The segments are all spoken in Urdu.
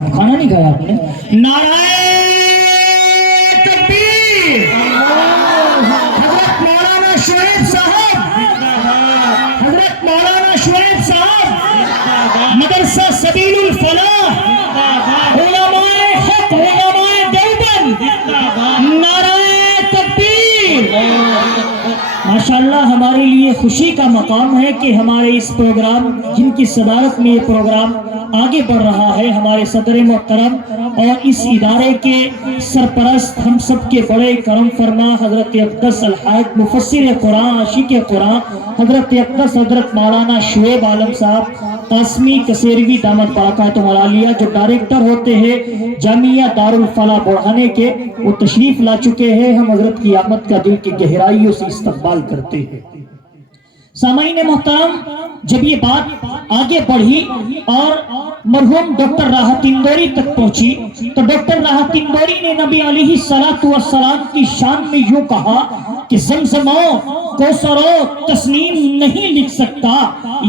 کھانا نہیں کھایا آپ نے؟ نعرہ تکبیر! حضرت مولانا شعیب صاحب، حضرت مولانا شعیب صاحب، مدرسہ سبیل الفلاح، علماء حق، علماء دیوبند، نعرہ تکبیر! ماشاءاللہ ہمارے لیے خوشی کا مقام ہے کہ ہمارے اس پروگرام، جن کی صدارت میں یہ پروگرام آگے بڑھ رہا ہے، ہمارے صدر محترم اور اس ادارے کے سرپرست، ہم سب کے بڑے کرم فرما حضرت اقدس الحاج مفسر قرآن، عاشق قرآن، حضرت اقدس حضرت مولانا شعیب عالم صاحب قاسمی کسیروی دامت برکاتہم العالیہ، جو ڈائریکٹر ہوتے ہیں جامعہ دارالفلاح بڑھانے کے، وہ تشریف لا چکے ہیں۔ ہم حضرت کی آمد کا دل کی گہرائیوں سے استقبال کرتے ہیں۔ سامعین محترم، جب یہ بات آگے بڑھی اور مرحوم ڈاکٹر راحت اندوری تک پہنچی تو ڈاکٹر راحت اندوری نے نبی علیہ السلام کی شان میں یوں کہا کہ زمزمو کوثرو تسنیم نہیں لکھ سکتا،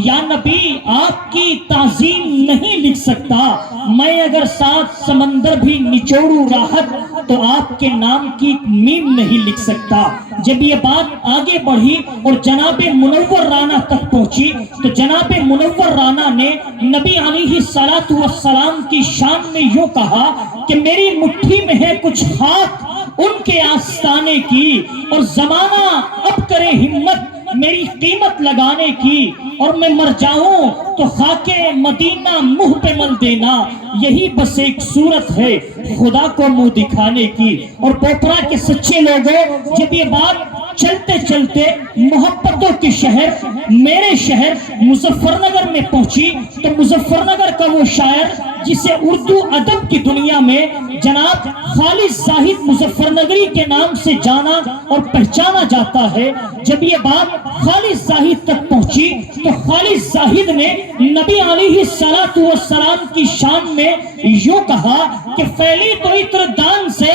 یا نبی آپ کی تعظیم نہیں لکھ سکتا، میں اگر 7 سمندر بھی نچوڑوں راحت تو آپ کے نام کی میم نہیں لکھ سکتا۔ جب یہ بات آگے بڑھی اور جناب منور رانا تک پہنچی تو جناب منور رانا نے نبی علیہ السلام کی شان میں یوں کہا کہ میری مٹھی میں ہے کچھ خاک ان کے آستانے کی، اور زمانہ اب کرے ہمت میری قیمت لگانے کی، اور میں مر جاؤں تو خاک مدینہ منہ پہ مل دینا، یہی بس ایک صورت ہے خدا کو منہ دکھانے کی۔ اور پوپرا کے سچے لوگوں، جب یہ بات چلتے چلتے محبتوں کے شہر، میرے شہر مظفر نگر میں پہنچی تو مظفر نگر کا وہ شاعر جسے اردو ادب کی دنیا میں جناب خالد زاہد مظفر نگری کے نام سے جانا اور پہچانا جاتا ہے، جب یہ بات خالد زاہد تک پہنچی تو خالد زاہد نے نبی علیہ السلام کی شان میں یوں کہا کہ پھیلی تو عطر دان سے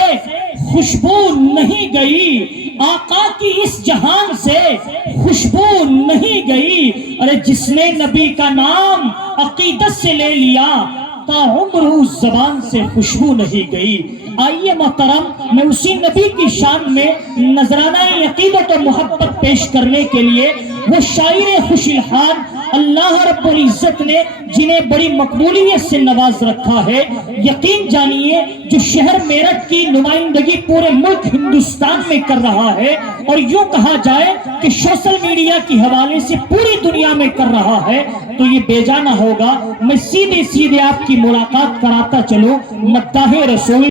خوشبو نہیں گئی، آقا کی اس جہان سے خوشبو نہیں گئی، ارے جس نے نبی کا نام عقیدت سے لے لیا تا عمر اس زبان سے خوشبو نہیں گئی۔ آئیے محترم، میں اسی نبی کی شان میں نذرانہ عقیدت و محبت پیش کرنے کے لیے وہ شاعر خوش الحان اللہ رب العزت نے جنہیں بڑی مقبولیت سے نواز رکھا ہے، یقین جانیے جو شہر میرٹھ کی نمائندگی پورے ملک ہندوستان میں کر رہا ہے، اور یوں کہا جائے کہ سوشل میڈیا کی حوالے سے پوری دنیا میں کر رہا ہے، تو یہ بے جانا ہوگا۔ میں سیدھے آپ کی ملاقات کراتا چلوں مداح رسول